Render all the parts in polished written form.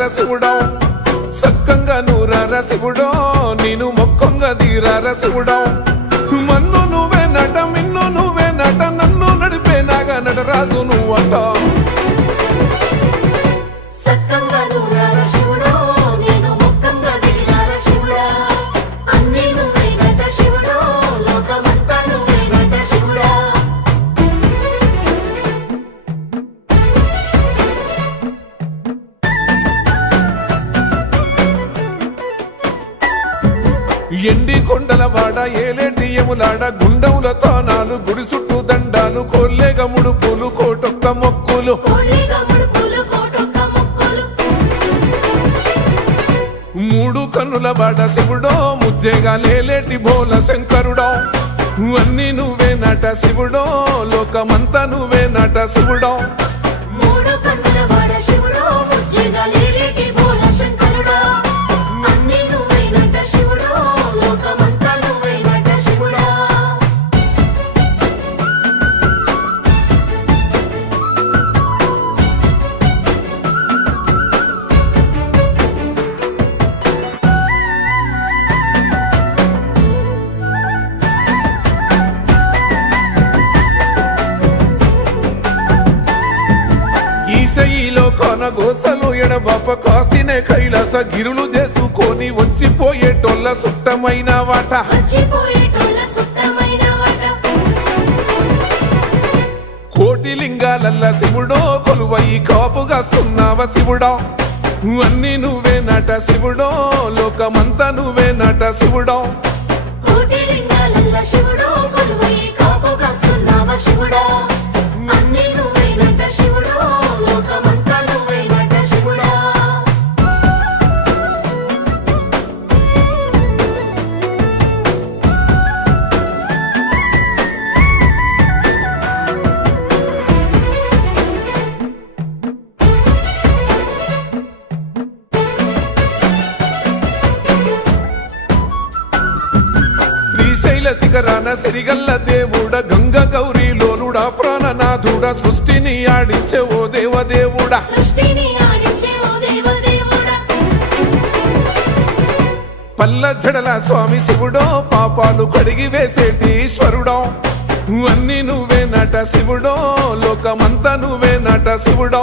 తీరార శివుడో సక్కంగా నూరార శివుడో నేను మొక్కంగా తీరార శివుడో మన్ను నువ్వే నట మిన్ను నువ్వే నట నన్ను నడిపే నాగా నటరాజు నువ్వట ఎండి కొండల వాడ ఏలేటి యములాడ గుండముల తానాలు గుడి చుట్టూ దండాలు కోల్లేగ ముడుపులు కోటొక్క మొక్కులు మూడు కన్నుల వాడ శివుడో ముజ్జేగా లేలేటి భోల శంకరుడో అన్ని నువ్వే నట శివుడో లోకమంతా నువ్వే నట శివుడో ఈశయిలో కొన గోసలు ఎడబాప కాసినే కైలాస గిరులు చేసుకొని వచ్చిపోయేటోళ్ళ సుట్టమైన వాట కోటి లింగాలల్ల శివుడో కొలువై కాపుగాస్తున్నావ శివుడో అన్ని నువ్వే నట శివుడో లోకమంతా నువ్వే నట శివుడో శ్రీశైల శిఖరాన సిరిగల్ల దేవుడ గంగ గౌరీ లోలుడా ప్రాణనాథుడ సృష్టిని ఆడించే ఓ దేవదేవుడా పల్ల జడల స్వామి శివుడో పాపాలు కడిగి వేసేటి ఈశ్వరుడో అన్ని నువ్వే నట శివుడో లోకమంతా నువ్వే నట శివుడో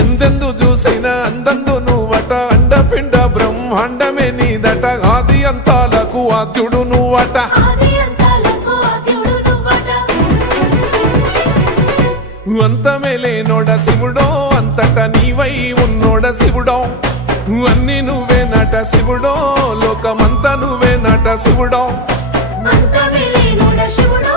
ఎందెందు చూసిన అందందు నువ్వట అండపిండ బ్రహ్మాండమే నీదట ఆది అంతాలకు ఆద్యుడు నువ్వట అంతమే లేనోడ శివుడో అంతట నీవై ఉన్నోడ శివుడో అన్ని నువ్వే నట శివుడో లోకమంతా నువ్వే నట శివుడో అంతమే లేనోడ శివుడో